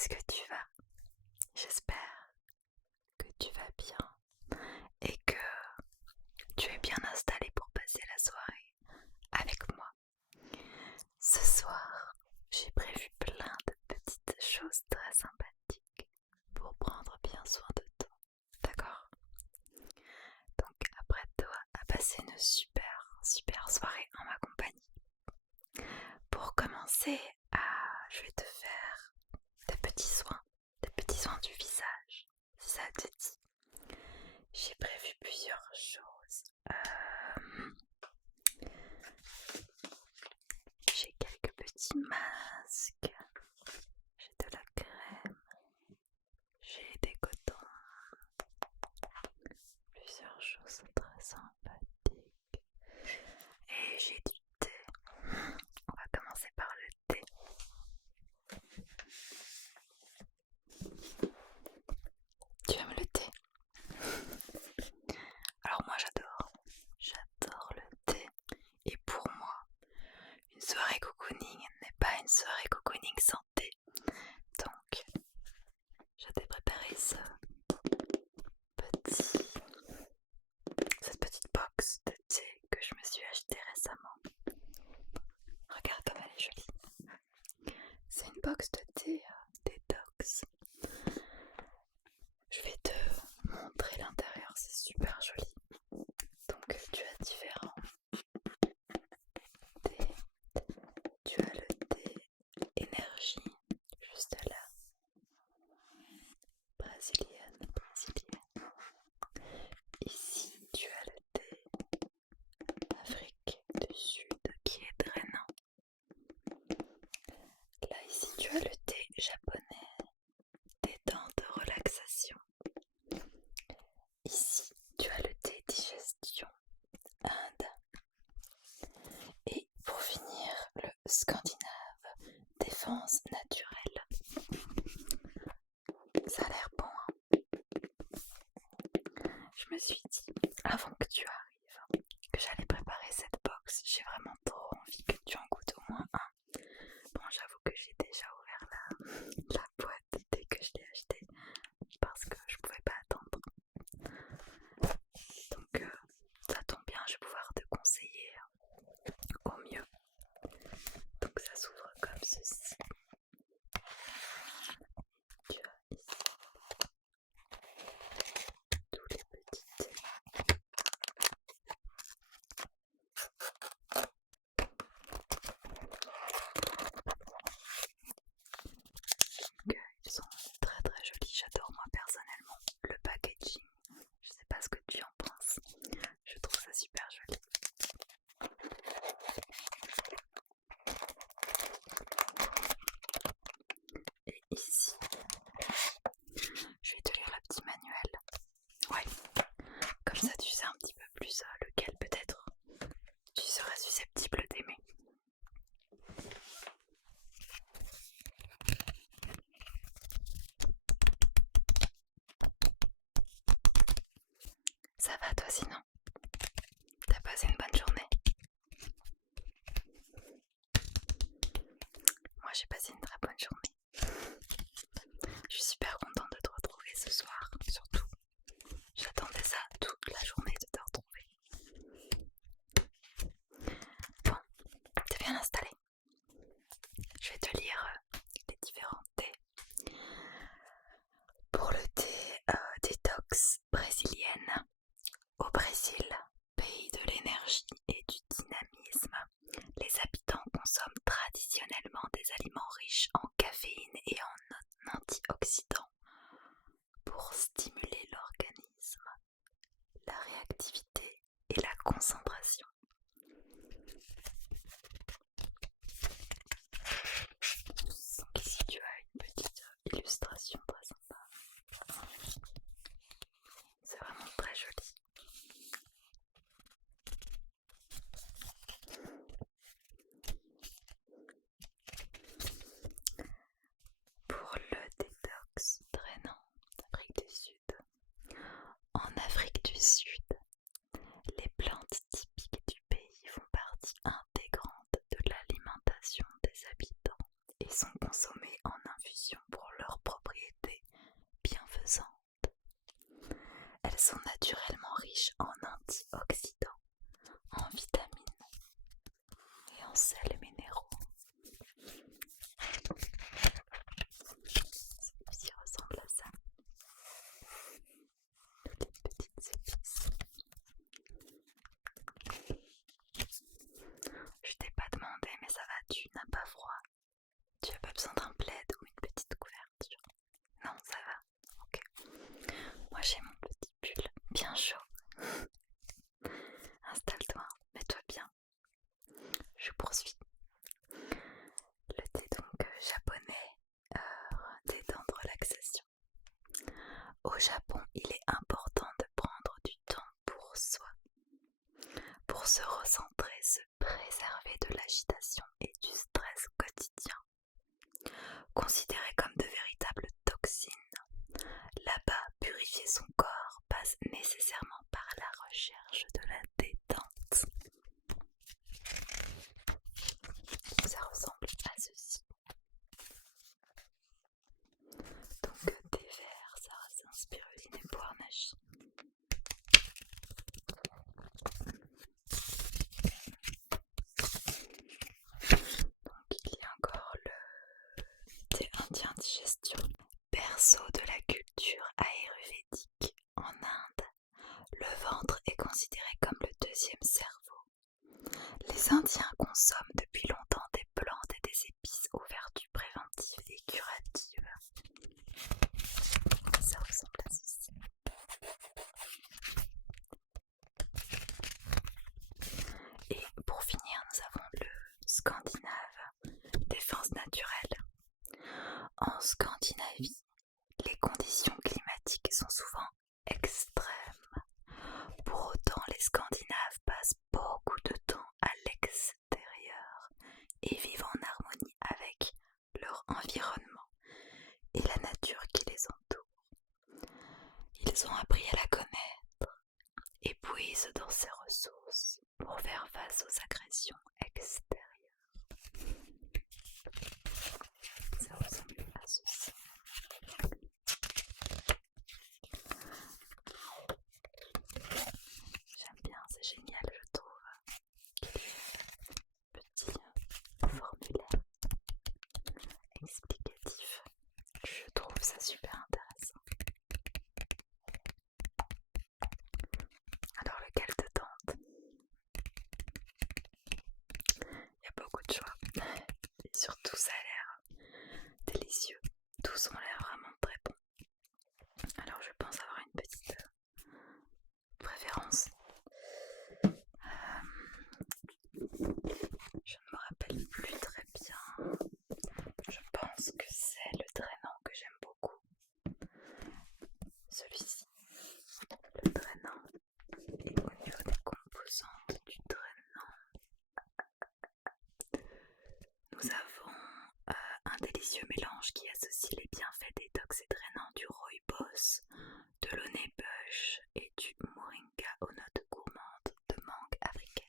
est-ce que tu vas? J'espère que tu vas bien et que tu es bien installé pour passer la soirée avec moi. Ce soir, j'ai prévu plein de petites choses très sympathiques pour prendre bien soin de toi. D'accord? Donc apprête-toi à passer une super soirée en ma compagnie. Pour commencer, je vais te faire des petits soins du visage, si ça te dit. J'ai prévu plusieurs choses. J'ai quelques petits masques, j'ai de la crème, j'ai des cotons, plusieurs choses très sympathiques. Et j'ai du thé. On va commencer par le thé. Tu aimes le thé? Alors moi j'adore le thé. Et pour moi, une soirée cocooning n'est pas une soirée cocooning sans thé. Donc, je t'ai préparé cette petite box de thé que je me suis achetée récemment. Regarde comme elle est jolie. C'est une box de thé détox. Je vais te montrer l'intérieur, c'est super joli. Donc tu as différents thés. Tu as le thé énergie, juste là. Brésilienne. Ici, tu as le thé Afrique du Sud qui est drainant. Là, ici, tu as le thé japonais, détente, relaxation. Ici, tu as le thé digestion, Inde. Et pour finir, le scandinave, défense naturelle. Ça a l'air bon, hein? Je me suis dit, avant que tu arrives, que j'allais préparer cette box. J'ai vraiment trop envie que tu en goûtes au moins un. Bon, j'avoue que j'ai déjà ouvert la boîte dès que je l'ai acheté parce que je pouvais pas attendre. Donc ça tombe bien, je vais pouvoir te conseiller au mieux. Donc ça s'ouvre comme ceci. Tu as ici tous les petits thés. Ils sont très jolis, j'adore moi personnellement le packaging. Je sais pas ce que tu en penses, je trouve ça super joli. Et ici, je vais te lire le petit manuel. Ouais, comme ça tu sais un petit peu plus lequel peut-être tu seras susceptible d'aimer. Ça va toi sinon? T'as passé une bonne journée? Moi j'ai passé une très bonne journée. Je suis super contente de te retrouver ce soir, surtout. J'attendais ça toute la journée de te retrouver. Bon, t'es bien installé. Je vais te lire les différents thés. Pour le thé détox brésilienne, au Brésil, pays de l'énergie et du dynamisme, les habitants consomment traditionnellement des aliments riches en caféine et en antioxydants pour stimuler l'organisme, la réactivité et la concentration. Donc ici tu as une petite illustration très sympa. C'est vraiment très joli. Pour le détox drainant d'Afrique du Sud. En Afrique du Sud, les plantes typiques du pays font partie intégrante de l'alimentation des habitants et sont consommées en infusion pour leur sont naturellement riches en antioxydants, en vitamines et en sels minéraux. Celui-ci ressemble à ça. Toutes les petites épices. Je t'ai pas demandé, mais ça va, tu n'as pas froid? Tu as pas besoin d'un plaid ou une petite couverture? Non, ça va. Ok. Moi j'ai mon petit pull bien chaud. Installe-toi, mets-toi bien. Je poursuis. Le thé donc japonais, thé de relaxation. Au Japon, il est important de prendre du temps pour soi, pour se recentrer, se préserver de l'agitation et du stress quotidien. Considérés comme de véritables toxines, là-bas, purifier son corps passe nécessairement par la recherche de la détente. Ça ressemble à ceci. Donc thé vert, sarrasin, spiruline et poire nashi. Donc il y a encore le thé indien digestion. Berceau de la culture ayurvédique en Inde, le ventre est considéré comme le deuxième cerveau. Les Indiens consomment depuis longtemps des plantes et des épices aux vertus préventives et curatives. Ça ressemble à ceci. Et pour finir, nous avons le Scandinave, défense naturelle. En Scandinavie, les conditions climatiques sont souvent extrêmes. Pour autant, les Scandinaves passent beaucoup de temps à l'extérieur et vivent en harmonie avec leur environnement et la nature qui les entoure. Ils ont appris à la connaître et puisent dans ses ressources pour faire face aux agressions extérieures. Ça ressemble à ceci. J'aime bien, c'est génial, je trouve. Petit formulaire explicatif. Je trouve ça super intéressant. Alors lequel te tente? Il y a beaucoup de choix. Et surtout ça a l'air délicieux. Tous ont l'air vraiment très bons. Alors je pense avoir une petite préférence. Je ne me rappelle plus très bien. Je pense que c'est le drainant que j'aime beaucoup. Celui-ci, le drainant. Et au niveau des composantes du drainant, nous avons un délicieux mélange qui associe les bienfaits détox et drainants du rooibos, de l'onébush et du moringa aux notes gourmandes de mangue africaine.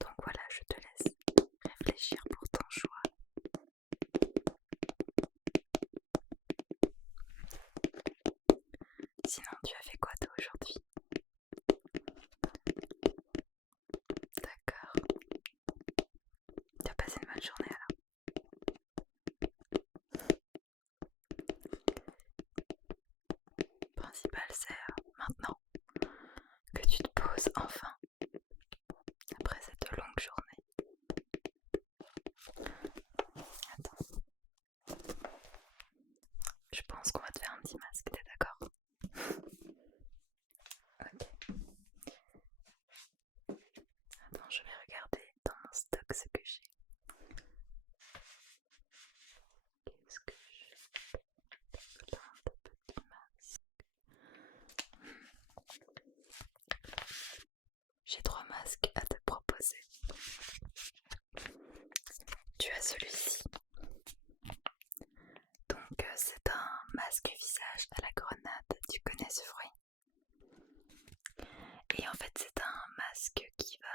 Donc voilà, je te laisse réfléchir pour ton choix. Sinon, tu as fait quoi toi aujourd'hui? D'accord. Tu as passé une bonne journée alors? Le principal c'est maintenant que tu te poses enfin après cette longue journée. Attends. Je pense qu'on va te faire un petit masque, t'es d'accord? Ok. Attends, je vais regarder dans mon stock ce que j'ai. Qu'est-ce que j'ai? Plein de petits masques. J'ai 3 masques à te proposer. Tu as celui-ci. Donc c'est un masque visage à la grenade. Tu connais ce fruit? Et en fait c'est un masque qui va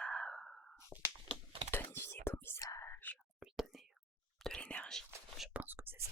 tonifier ton visage, lui donner de l'énergie. Je pense que c'est ça.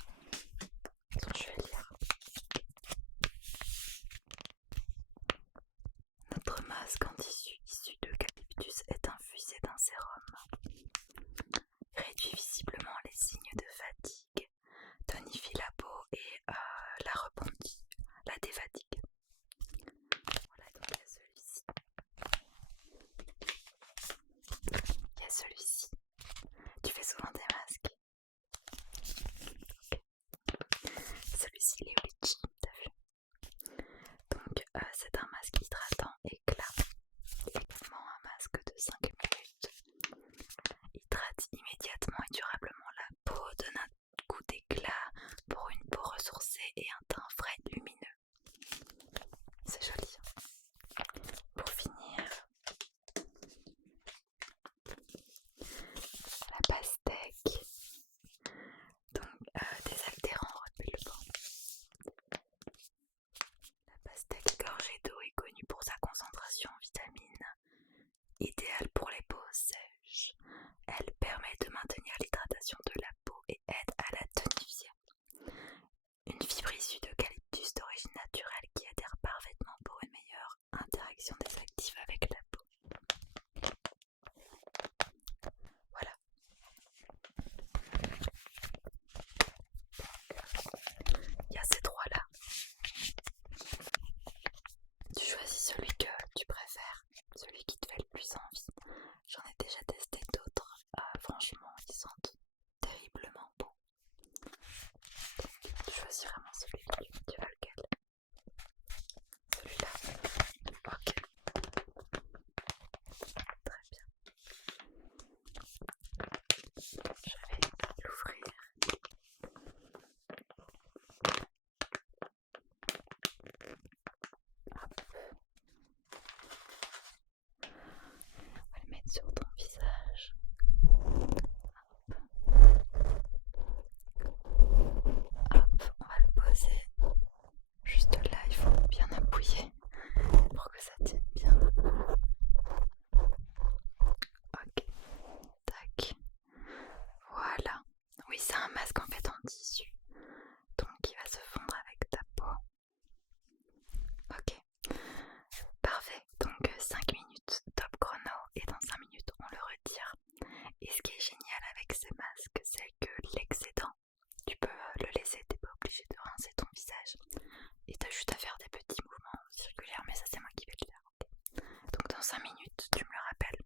5 minutes, tu me le rappelles.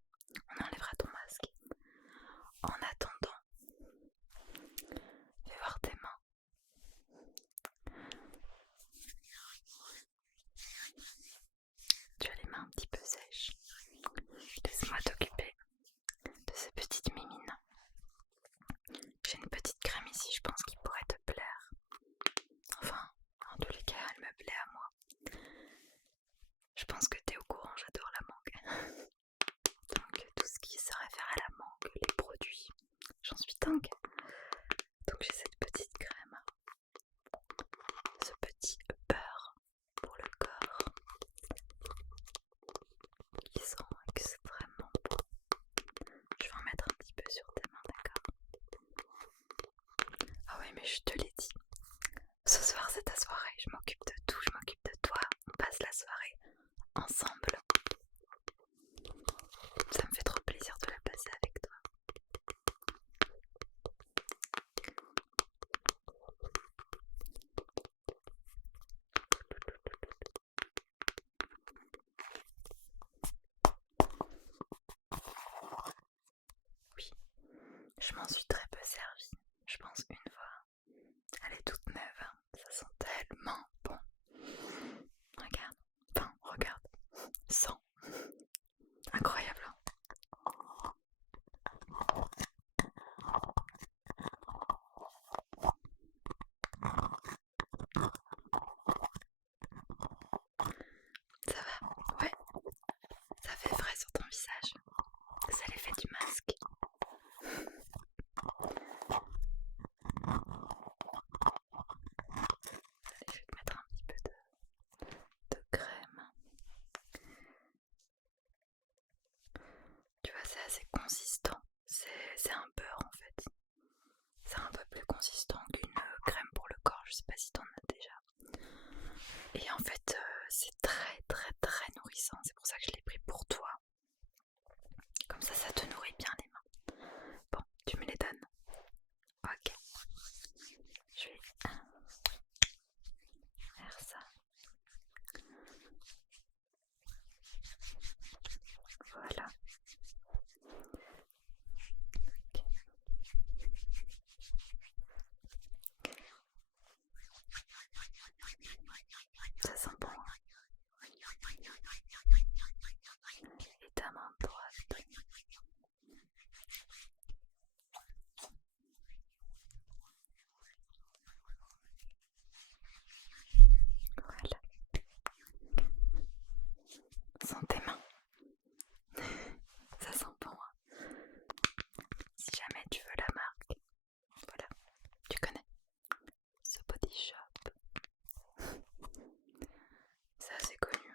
On enlèvera ton masque. En attendant, fais voir tes mains. Tu as les mains un petit peu sèches. Laisse-moi t'occuper de ces petites mimines. J'ai une petite crème ici, je pense qu'il pourrait te plaire. Enfin, en tous les cas, elle me plaît à moi. Je pense que t'es au courant, j'adore la mangue. Donc tout ce qui se réfère à la mangue, les produits, j'en suis dingue. Donc j'ai cette petite crème, ce petit beurre pour le corps qui sent extrêmement bon. Je vais en mettre un petit peu sur tes mains, d'accord? Ah ouais, mais je te l'ai dit. Ce soir c'est ta soirée, je m'occupe de tout, je m'occupe de toi. On passe la soirée ensemble. Ça me fait trop plaisir de la passer avec toi. Oui, je m'en suis très peu servie. Je pense une fois. Elle est toute neuve, hein. Ça sent tellement bon. Regarde, enfin regarde, sens. Incroyable, hein. Ça va? Ouais, ça fait frais sur ton visage. C'est l'effet du masque. Allez, je vais te mettre un petit peu de crème. Tu vois, c'est assez consistant. C'est un beurre en fait. C'est un peu plus consistant qu'une crème pour le corps. Je sais pas si t'en as déjà. Et en fait, c'est très très très nourrissant. C'est pour ça que je l'ai pris pour toi. Comme ça te nourrit bien les mains. Bon, tu me les donnes. Ok. Je vais faire ça. Voilà. Ok. Ça sent bon, hein. Et ta main droite. Voilà. Sens tes mains. Ça sent bon, hein. Si jamais tu veux la marque, voilà, tu connais ce Body Shop. C'est assez connu.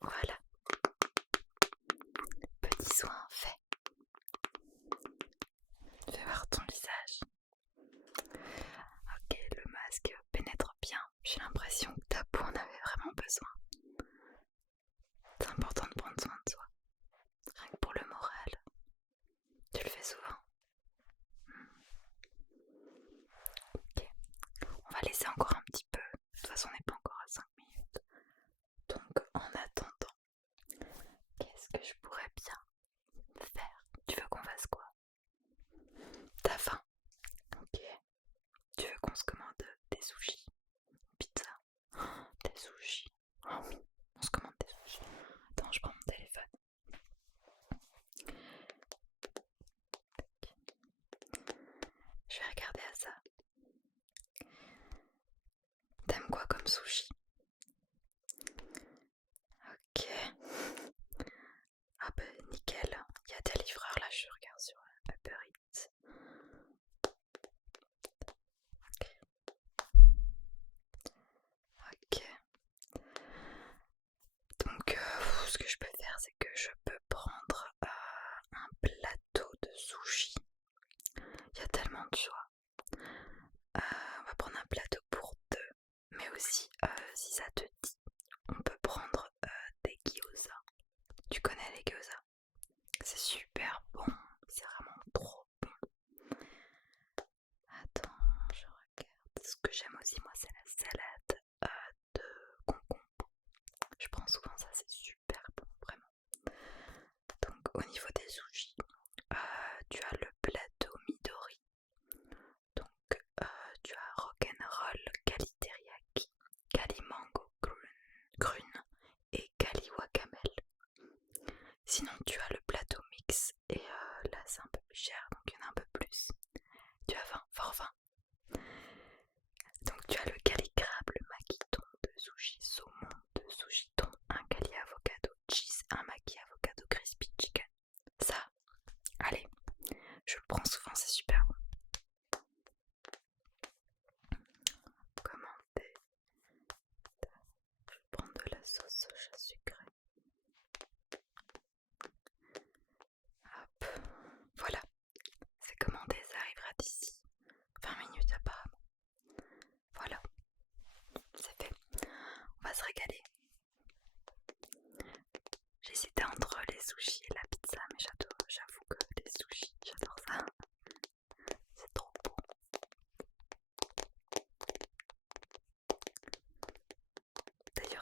Voilà. Petit soin fait. Fais voir ton visage. Ok, le masque pénètre bien. J'ai l'impression que ta peau en avait vraiment besoin. C'est important de prendre soin de soi. Rien que pour le moral. Tu le fais souvent. Ok. On va laisser encore un petit peu. De toute façon, on n'est pas encore à 5 minutes. Donc, en attendant, qu'est-ce que je pourrais bien faire? Tu veux qu'on fasse quoi? T'as faim? Ok. Tu veux qu'on se commande des sushis? Pizza? Oh, des sushis? Oh oui, on se commande des sushis. Attends, je prends mon téléphone. Je vais regarder à ça. T'aimes quoi comme sushi? Ok. Ah bah nickel. Il y a des livreurs là, je regarde sur Uber Eats. Ok. Donc ce que je peux faire, c'est que je peux prendre un plateau de sushi. Il y a tellement de choix. On va prendre un plateau pour deux. Mais aussi, si ça te dit, on peut prendre des gyoza. Tu connais les gyoza? C'est super bon. C'est vraiment trop bon. Attends, je regarde. Ce que j'aime aussi, moi, c'est la salade de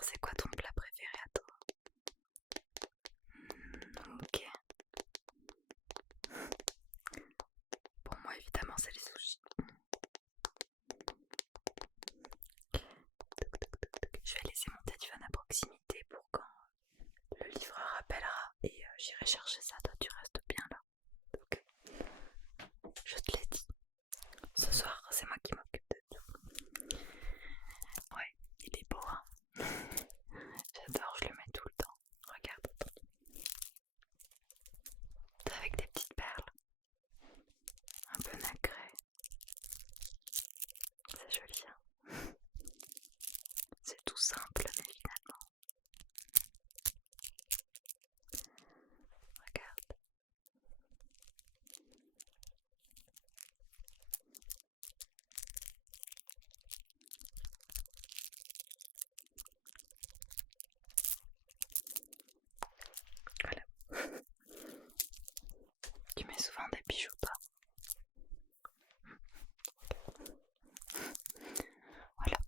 Alors c'est quoi ton plat préféré à toi? Ok. Pour moi évidemment c'est les sushis. Je vais laisser mon téléphone à proximité pour quand le livreur appellera et j'irai chercher ça. Toi tu restes bien là. Ok. Je te l'ai dit. Ce soir c'est moi qui m'occupe de tout. Ouais, il est beau hein. J'adore, je le mets tout le temps. Regarde. C'est avec des petites perles. Un peu nacré. C'est joli hein. C'est tout simple mais finalement. Regarde. Voilà. Tu mets souvent des bijoux pas? Voilà.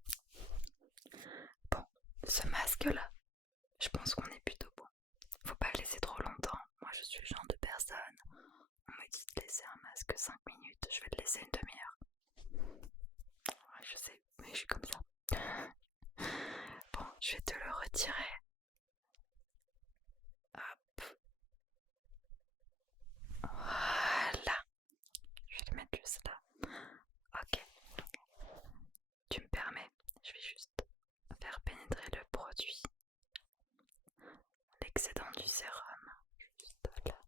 Bon, ce masque là, je pense qu'on est plutôt bon. Faut pas le laisser trop longtemps. Moi je suis le genre de personne. On me dit de laisser un masque 5 minutes, je vais le laisser une demi-heure. Ouais, je sais, mais je suis comme ça. Bon, je vais te le retirer. Hop. Voilà. Je vais le mettre juste là. Ok. Tu me permets, je vais juste faire pénétrer le produit. L'excédent du sérum. Juste là.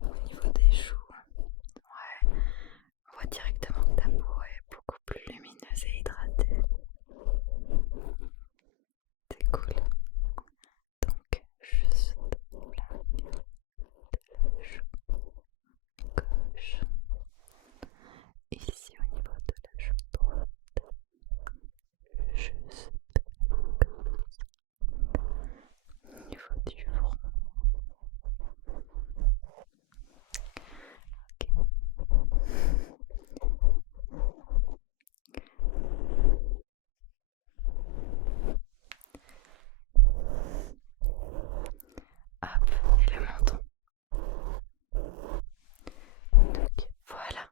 Au niveau des joues. Ouais. On voit directement que ta peau est beaucoup plus lumineuse et hydratée. C'est cool. Donc, juste là, de la joue gauche. Ici, au niveau de la joue droite. Juste comme ça. Au niveau du front. Ok. Hop, et le menton. Donc voilà.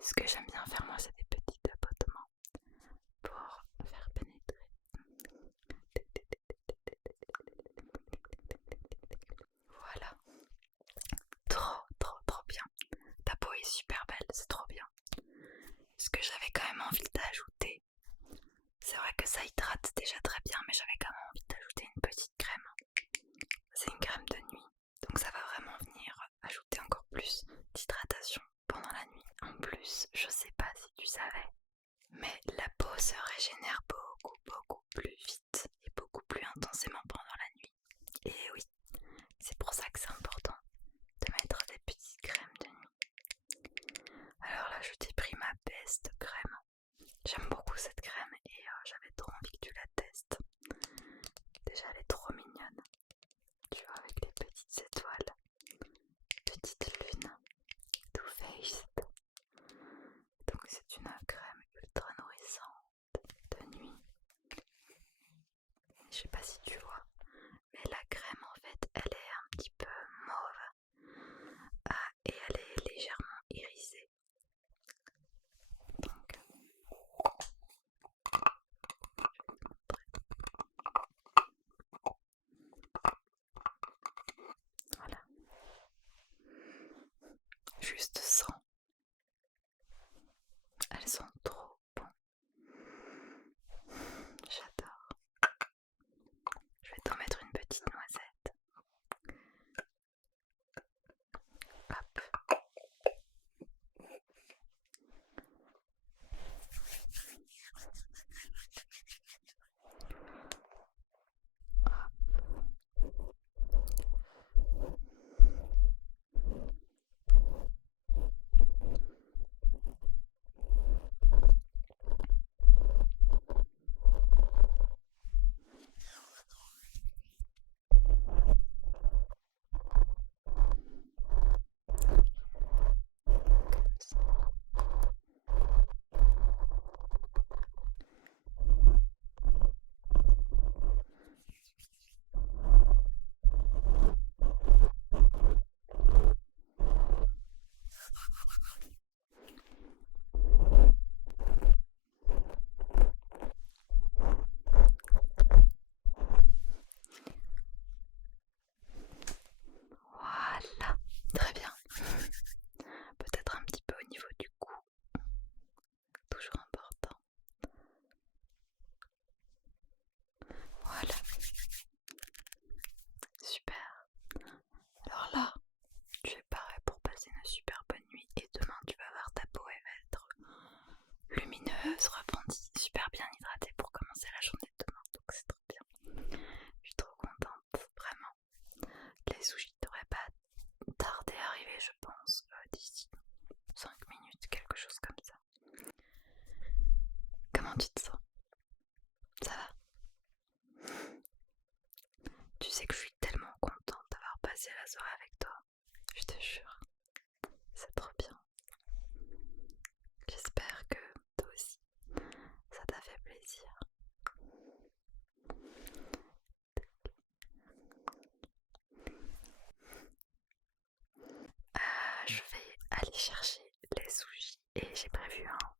Ce que j'aime bien faire moi, c'est des petits tapotements pour faire pénétrer. Voilà. Trop bien. Ta peau est super belle, c'est trop bien. Ce que j'avais quand même envie d'ajouter, c'est vrai que ça hydrate déjà très bien, mais j'avais quand même envie d'ajouter une petite crème. C'est une crème de nuit, donc ça va vraiment venir ajouter encore plus d'hydratation pendant la nuit. En plus, je sais pas si tu savais, mais la peau se régénère beaucoup plus vite et beaucoup plus intensément pendant la nuit. Et oui, c'est pour ça que c'est important de mettre des petites crèmes de nuit. Alors là, je t'ai pris ma best crème. J'aime beaucoup cette crème et j'avais trop envie que tu la testes. Déjà, elle est trop mignonne. Tu vois, avec les petites étoiles, petite lune, Too Faced. Donc c'est une crème ultra nourrissante de nuit. Je sais pas si tu vois, mais la crème en fait, elle est un petit peu mauve et elle est légèrement irisée. Donc, voilà. Juste 100. Elles sont trop bonnes. J'adore. Je vais t'en mettre une petite noisette. Hop. aller chercher les sushis et j'ai prévu un